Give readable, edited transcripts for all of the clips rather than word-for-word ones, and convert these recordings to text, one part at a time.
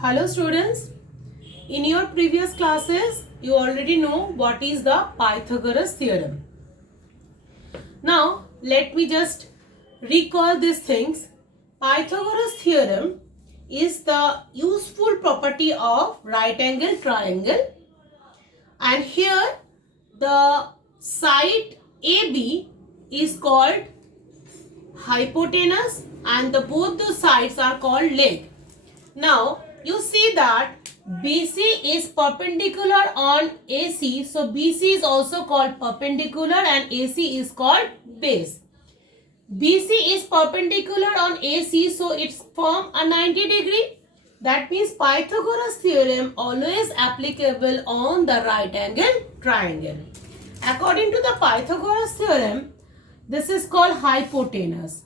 Hello students, in your previous classes you already know what is the Pythagoras theorem. Now let me just recall these things. Pythagoras theorem is the useful property of right angle triangle, and here the side AB is called hypotenuse and both the sides are called leg. Now you see that BC is perpendicular on AC, so BC is also called perpendicular and AC is called base. BC is perpendicular on AC, so it's form a 90 degree. That means Pythagoras theorem always applicable on the right angle triangle. According to the Pythagoras theorem, this is called hypotenuse.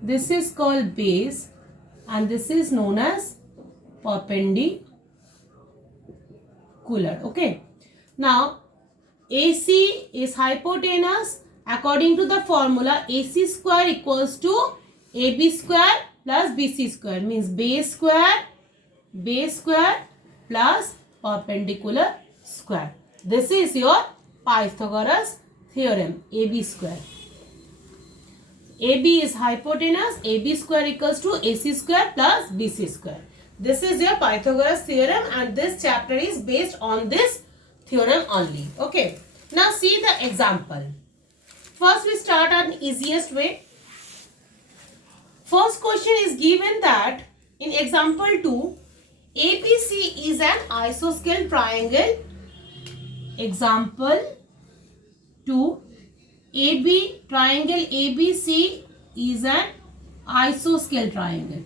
This is called base and this is known as perpendicular. Okay. Now AC is hypotenuse. According to the formula, AC square equals to AB square plus BC square, means base square plus perpendicular square. This is your Pythagoras theorem, AB square. AB is hypotenuse, AB square equals to AC square plus BC square. This is your Pythagoras theorem and this chapter is based on this theorem only. Okay. Now see the example. First we start on easiest way. First question is given that in example 2, ABC is an isosceles triangle. Example 2. Triangle ABC is an isosceles triangle.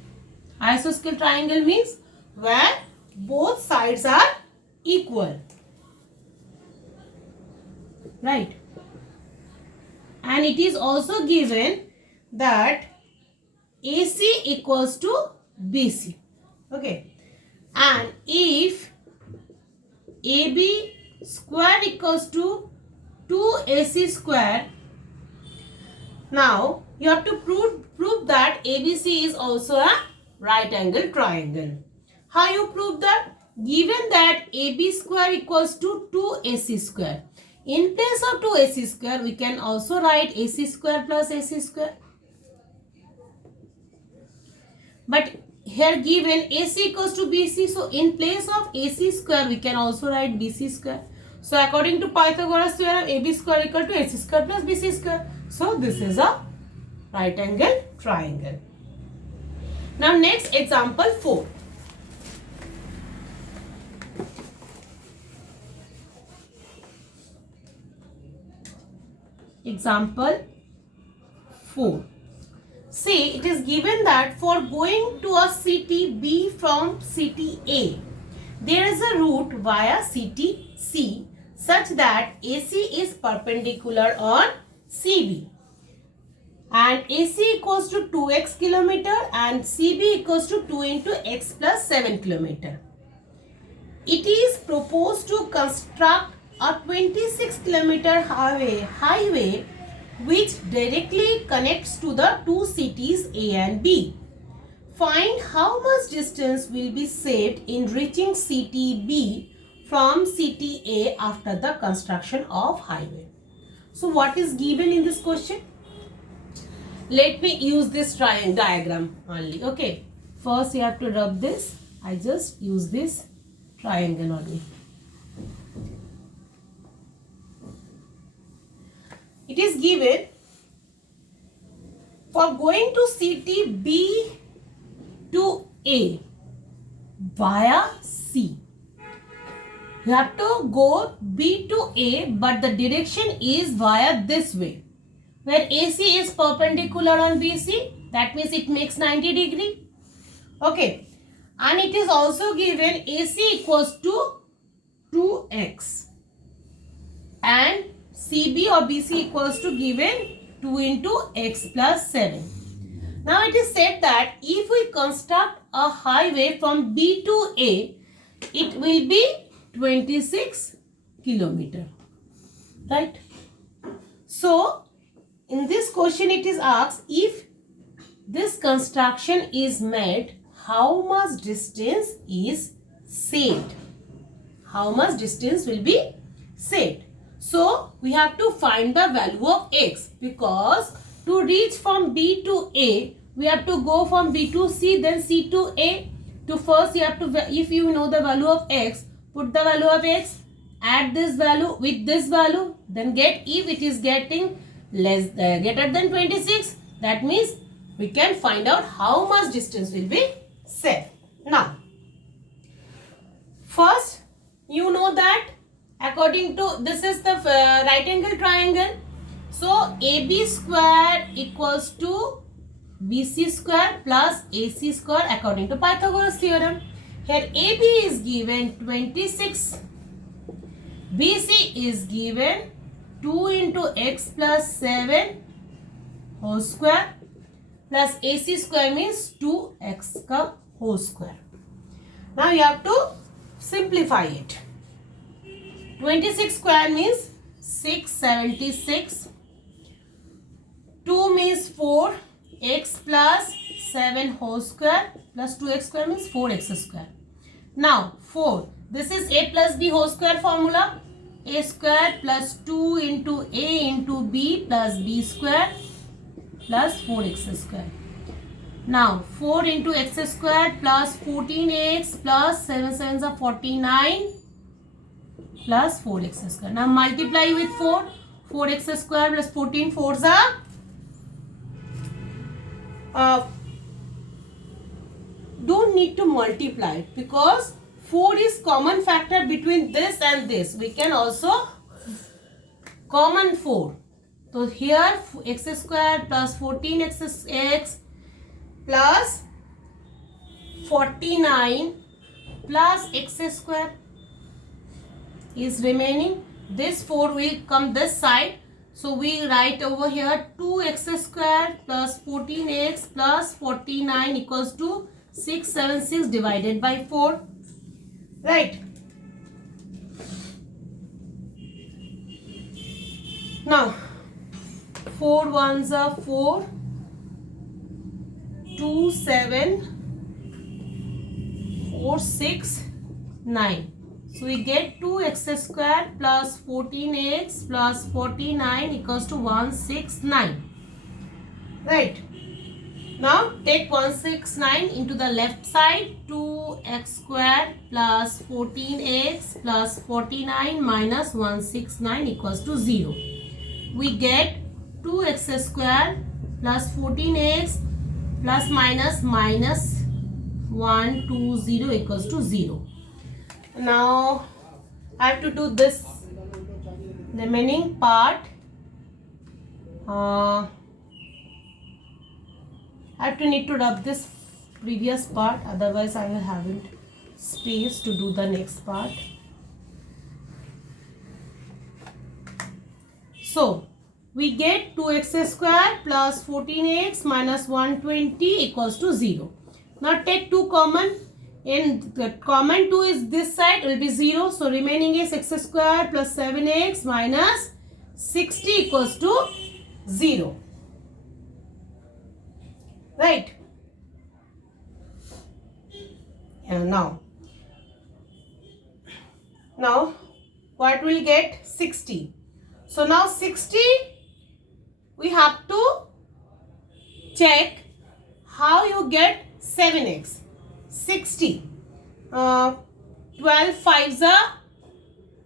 Isosceles triangle means where both sides are equal. Right. And it is also given that AC equals to BC. Okay. And if AB square equals to 2AC square, now you have to prove that ABC is also a right angle triangle. How you prove that? Given that AB square equals to 2AC square. In place of 2AC square, we can also write AC square plus AC square. But here given AC equals to BC, so in place of AC square, we can also write BC square. So according to Pythagoras theorem, AB square equal to AC square plus BC square. So this is a right angle triangle. Now next example 4. Example 4. See, it is given that for going to a city B from city A, there is a route via city C such that AC is perpendicular on CB. And AC equals to 2x kilometer and CB equals to 2 into x plus 7 kilometer. It is proposed to construct a 26 kilometer highway which directly connects to the two cities A and B. Find how much distance will be saved in reaching city B from city A after the construction of highway. So what is given in this question? Let me use this triangle diagram only. Okay. First you have to rub this. I just use this triangle only. It is given for going to city B to A via C. You have to go B to A, but the direction is via this way. Where AC is perpendicular on BC, that means it makes 90 degree. Okay. And it is also given AC equals to 2x. And CB or BC equals to given 2 into x plus 7. Now it is said that if we construct a highway from B to A, it will be 26 kilometer. Right? So in this question it is asked if this construction is made, how much distance is saved? How much distance will be saved? So we have to find the value of x, because to reach from B to A, we have to go from B to C, then C to A. To first you have to, if you know the value of x, put the value of x, add this value with this value, then get, if it is getting greater than 26, that means we can find out how much distance will be saved. Now, first you know that according to, this is the right angle triangle. So AB square equals to BC square plus AC square according to Pythagoras theorem. Here AB is given 26. BC is given 2 into x plus 7 whole square plus AC square means 2x ka whole square. Now you have to simplify it. 26 square means 676. 2 means 4. X plus 7 whole square plus 2x square means 4x square. Now 4. This is a plus b whole square formula. A square plus 2 into a into b plus b square plus 4x square. Now 4 into x square plus 14x plus 7 sevens are 49 plus 4x square. Now multiply with 4. 4x square plus 14 fours are don't need to multiply, because 4 is common factor between this and this. We can also common 4. So here x square plus 14x plus 49 plus x square is remaining. This 4 will come this side. So we write over here 2x square plus 14x plus 49 equals to 676 divided by 4. Right. Now 4 ones are 4. 2, 7, 4, 6, 9. So we get 2x square plus 14x plus 49 equals to 169. Right. Now take 169 into the left side. 2x square plus 14x plus 49 minus 169 equals to 0. We get 2x square plus 14x plus minus 120 equals to 0. Now I have to do this remaining part. I have to need to rub this previous part, otherwise I will haven't space to do the next part. So we get 2x square plus 14x minus 120 equals to 0. Now take 2 common. In the common 2 is this side, will be 0. So remaining is x square plus 7x minus 60 equals to 0. Right. And now what will get? 60. So now 60 we have to check how you get 7x. 60. 12 5s are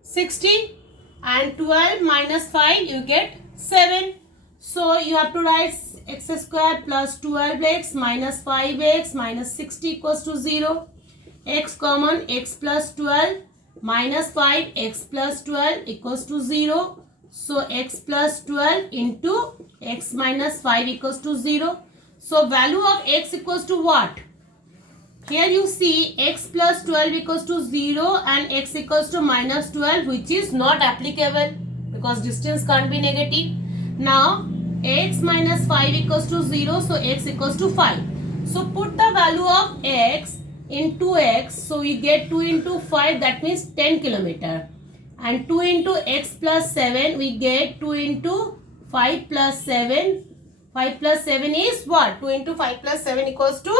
60 and 12 minus 5 you get 7. So you have to write x square plus 12x minus 5x minus 60 equals to 0. X common, x plus 12 minus 5 x plus 12 equals to 0. So x plus 12 into x minus 5 equals to 0. So value of x equals to what? Here you see x plus 12 equals to 0 and x equals to minus 12, which is not applicable because distance can't be negative. Now x minus 5 equals to 0, so x equals to 5. So put the value of x into x, so you get 2 into 5, that means 10 kilometer. And 2 into x plus 7, we get 2 into 5 plus 7, 5 plus 7 is what? 2 into 5 plus 7 equals to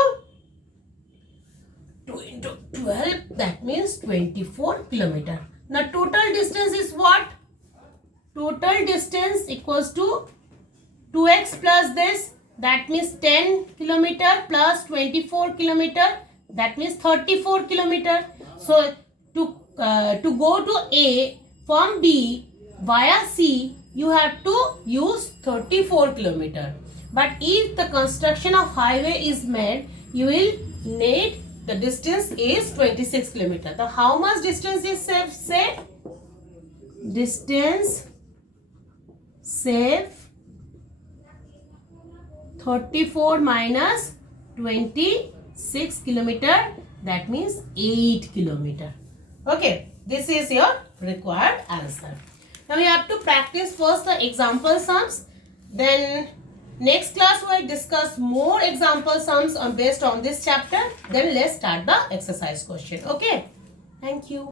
2 into 12, that means 24 kilometer. Now total distance is what? Total distance equals to 2x plus this, that means 10 kilometer plus 24 kilometer, that means 34 kilometer. So to go to A from B via C, you have to use 34 kilometer. But if the construction of highway is made, you will need the distance is 26 kilometer. So how much distance is saved? Distance saved 34 minus 26 kilometer, that means 8 kilometer. Okay, this is your required answer. Now we have to practice first the example sums. Then next class we will discuss more example sums based on this chapter. Then let's start the exercise question. Okay, thank you.